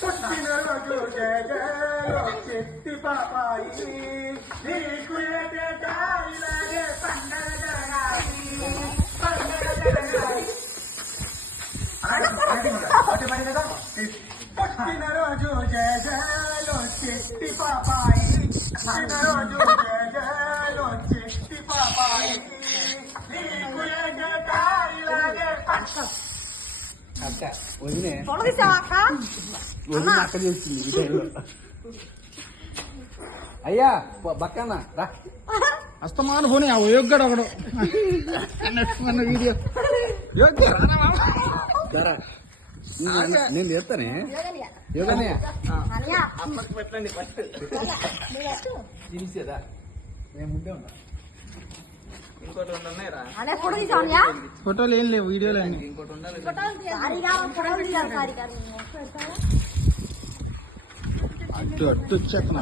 పుట్టినరోజు జయ జయలో చెట్టి పాపాయి నీకు ఇలాగే పండగ జరగాలి పుట్టినరోజు జయ జయలో చెట్టి పాపాయి పుట్టినరోజు జయ జయలో చెట్టి పాపాయి నీకు ఇలాగే అక్క వదిలే అక్క అక్క చేస్తుంది ఈ టైంలో. అయ్యా బక్కన్న రా అస్తమాను పోనీ ఆ యోగ్గాడు ఒకడు మన వీడియో యోగ్య సరే నేను చేస్తానే యోగానే పెట్టండి ఫస్ట్ తెలిసేదా మేము ముందే ఉన్నా ఇంకోటి రెండు ఉన్నాయిరా ఫోటోలు ఏం లేవు వీడియోలు అన్ని ఇంకోటి ఉండాలి అటు అటు వచ్చేస్తున్నా